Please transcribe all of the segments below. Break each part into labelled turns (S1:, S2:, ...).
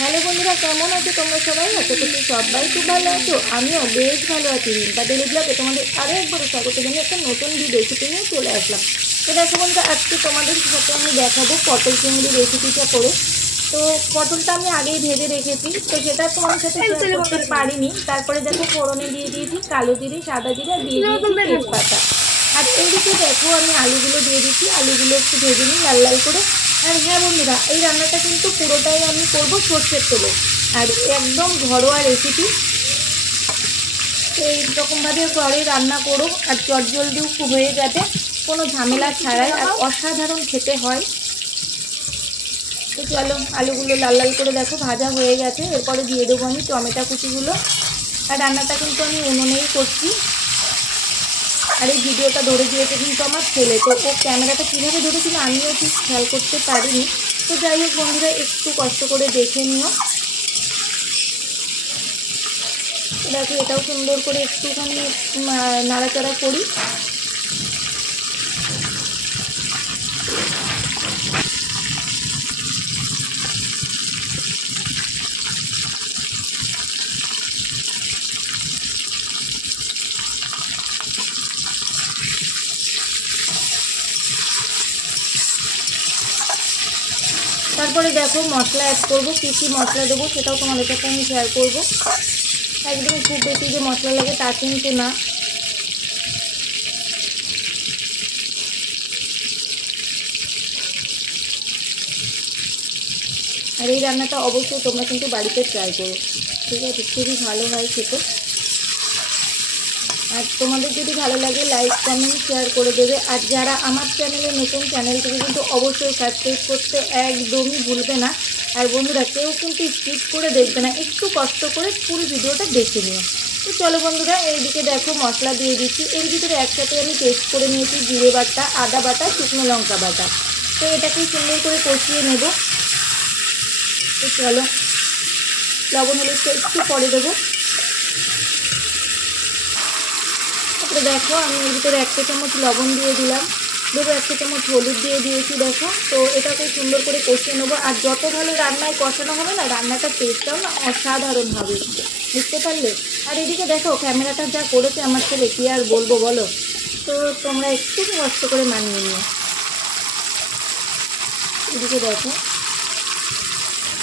S1: Hello বন্ধুরা কেমন আছো? তোমরা সবাই? আশা করছি সবাই খুব ভালো আছো। আমিও বেশ ভালো আছি। রিম্পা ডেলি ব্লগে তোমাদের আরও একবার স্বাগত জানিয়ে একটা নতুন ভিডিও রেসিপি নিয়ে চলে আসলাম। তো দেখো বন্ধুরা আজকে তোমাদের সাথে আমি দেখাবো পটল চিংড়ি রেসিপিটা করে। তো পটলটা আমি আগেই ভেজে রেখেছি। তো সেটা তোমার সাথে শেয়ার করতে পারিনি। তারপরে দেখো ফোড়নে দিয়ে দিয়েছি কালো জিরে সাদা জিরে আর দিয়ে দিয়েছি তেজপাতা। আর এইদিকে দেখো আমি আলুগুলো দিয়ে দিচ্ছি। আলুগুলো একটু ভেজে নিই লাল লাল করে। আর হ্যাঁ বন্ধুরা, এই রান্নাটা কিন্তু পুরোটাই আমি করব সর্ষের তেলে। আর একদম ঘরোয়া রেসিপি এই রকমভাবে ঘরে রান্না করো, আর চটজলদিও হয়ে যাবে। কোনো ঝামেলা ছাড়াই, আর অসাধারণ খেতে হয়। তো চলো, আলুগুলো লাল লাল করে দেখো, ভাজা হয়ে গেছে। এরপরে দিয়ে দেবো আমি টমেটো কুচিগুলো। আর রান্নাটা কিন্তু আমি উনুনেই করছি। আর এই ভিডিওটা ধরে দিয়েছে কিন্তু আমার ছেলে। তো ও ক্যামেরাটা কীভাবে ধরেছিল আমিও ঠিক খেয়াল করতে পারিনি। তো যাই হোক বন্ধুরা, একটু কষ্ট করে দেখে নিও। দেখো, এটাও সুন্দর করে একটুখানি নাড়াচাড়া করি। তারপরে দেখো মশলা অ্যাড করব, কী কী মশলা দেবো সেটাও তোমাদের সাথে আমি শেয়ার করব। একদম খুব বেশি যে মশলা লাগে তা কিন্তু না। আর এই রান্নাটা অবশ্যই তোমরা কিন্তু বাড়িতে ট্রাই করো, ঠিক আছে? খুবই ভালো হয় খেতে। আর তোমাদের যদি ভালো লাগে লাইক কমেন্ট শেয়ার করে দেবে। আর যারা আমার চ্যানেলে নতুন চ্যানেলটিকে কিন্তু অবশ্যই সাবস্ক্রাইব করতে একদমই ভুলবে না। আর বন্ধুরা, কেউ কিন্তু স্কিপ করে দেখবে না। একটু কষ্ট করে পুরো ভিডিওটা দেখে নিও। তো চলো বন্ধুরা, এইদিকে দেখো মশলা দিয়ে দিচ্ছি। এর ভিতরে একসাথে আমি পেস্ট করে নিয়েছি জিরে বাটা, আদা বাটা, শুকনো লঙ্কা বাটা। তো এটাকে সুন্দর করে কষিয়ে নেব। তো চলো, লবণ হলুদটা একটু পরে দেবো। তারপরে দেখো, আমি এর ভিতরে একটা চামচ লবণ দিয়ে দিলাম। দেবো একটা চামচ হলুদ দিয়ে দিয়েছি, দেখো। তো এটাকে সুন্দর করে কষিয়ে নেব। আর যত ভালো রান্নায় কষানো হবে না রান্নাটার টেস্টটাও না অসাধারণ হবে। বুঝতে পারলে? আর এদিকে দেখো, ক্যামেরাটা যা করেছে আমার ছেলে, কী আর বলব বলো? তো তোমরা একটু কষ্ট করে মানিয়ে নিও। এদিকে দেখো।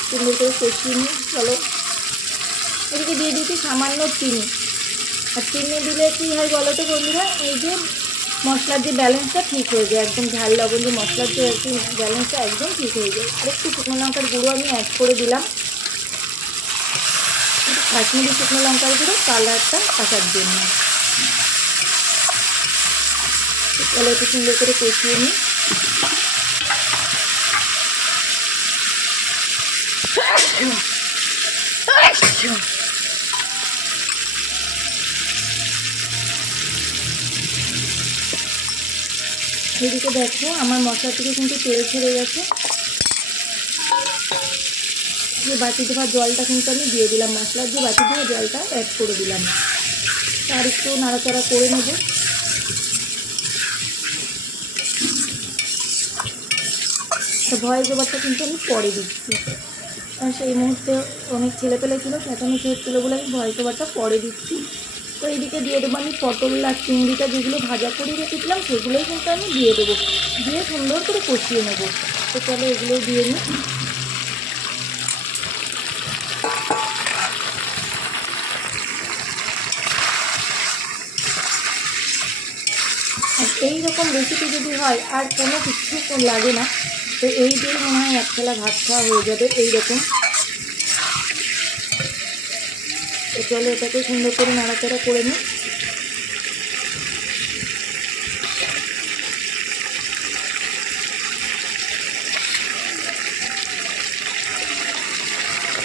S1: সুন্দর করে কষিয়ে নিই, চলো। এদিকে দিয়ে দিয়েছি সামান্য চিনি। আর চিনি দিলে কী হয় বলো তো বন্ধুরা? এই যে মশলার যে ব্যালেন্সটা ঠিক হয়ে যায়, একদম ঝাল লবণ যে মশলার যে কি ব্যালেন্সটা একদম ঠিক হয়ে যায়। আর একটু শুকনো লঙ্কার গুঁড়ো আমি অ্যাড করে দিলাম। একটু কাশ্মীরি শুকনো লঙ্কার গুঁড়ো কালারটা আসার জন্য। তাহলে একটু সুন্দর করে কষিয়ে নিই। এদিকে দেখো, আমার মশলা থেকে কিন্তু তেল ছেড়ে গেছে। যে বাটি ধোয়া জলটা কিন্তু আমি দিয়ে দিলাম মশলার যে বাটি ধোয়া জলটা অ্যাড করে দিলাম। আর একটু নাড়াচাড়া করে নেব। ভয়েস ওভারটা কিন্তু আমি পরে দিচ্ছি। আর সেই মুহূর্তে অনেক ছেলে পেলে ছিল চেঁচামেচি হচ্ছিল বলে আমি ভয়েস ওভারটা পরে দিচ্ছি। তো এইদিকে দিয়ে দেবো আমি পটল আর চিংড়িটা যেগুলো ভাজা করে রেখেছিলাম, সেগুলোই কিন্তু আমি দিয়ে দেবো। দিয়ে সুন্দর করে কষিয়ে নেব। তো চলো এগুলো দিয়ে নিই। আর এইরকম রেসিপি যদি হয়, আর কোনো কিছু লাগে না, তো এই দিয়ে মনে হয় এক থালা ভাত খাওয়া হয়ে যাবে এইরকম তো চলো এটাকে সুন্দর করে নাড়াচাড়া করে নিই।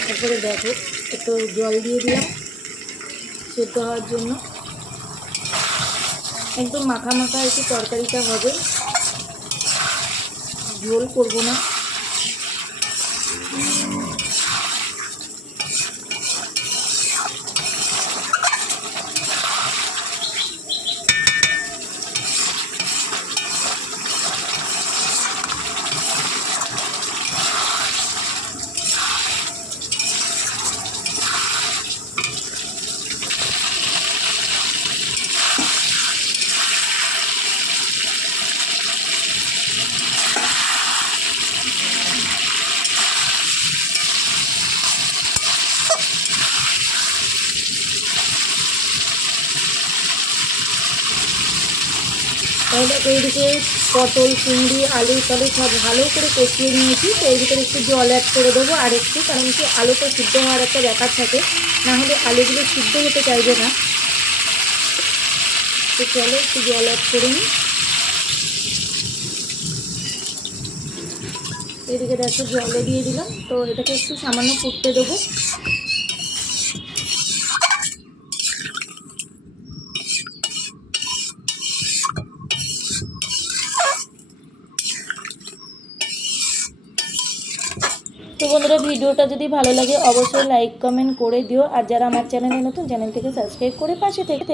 S1: তারপরে দেখো, একটু জল দিয়ে দিলাম সেদ্ধ হওয়ার জন্য। একদম মাখা মাখা একটু তরকারিটা হবে। ঝোল করব না। তাহলে দেখো এইদিকে পটল, চিংড়ি, আলু টালু সব ভালো করে কষিয়ে নিয়েছি। তো এর ভিতরে একটু জল অ্যাড করে দেবো আর একটু, কারণ কি আলুটা সিদ্ধ হওয়ার একটা ব্যাপার থাকে। না হলে আলুগুলো সিদ্ধ হতে চাইবে না। তো চলো একটু জল অ্যাড করে নিই। এদিকে দেখো জলে দিয়ে দিলাম। তো এটাকে একটু সামান্য ফুটতে দেবো। তো বন্ধুরা, ভিডিওটা যদি ভালো লাগে, অবশ্যই লাইক কমেন্ট করে দিও। আর যারা আমার চ্যানেলে নতুন চ্যানেল থেকে সাবস্ক্রাইব করে পাশে থেকে